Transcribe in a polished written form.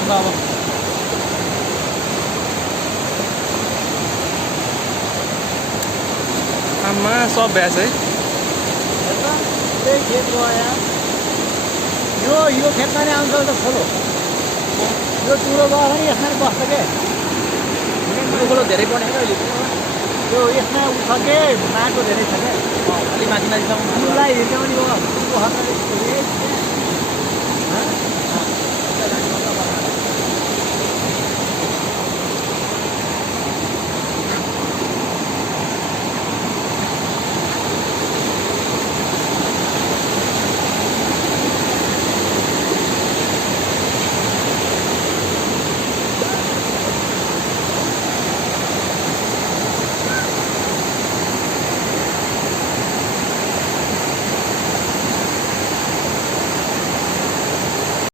अन्त अब आमा सब भ्यास है त्यही खेत गयो यो खेतमा नै आउँछ त खोलो यो टुरो गयो भने यसमा नि बस्छ के ठुलो धेरै बढेको अहिले यो यसमा उठ के माटो धेरै छ क्या अलि माथि माथिसम्म फुललाई हिँड्ने पनि हो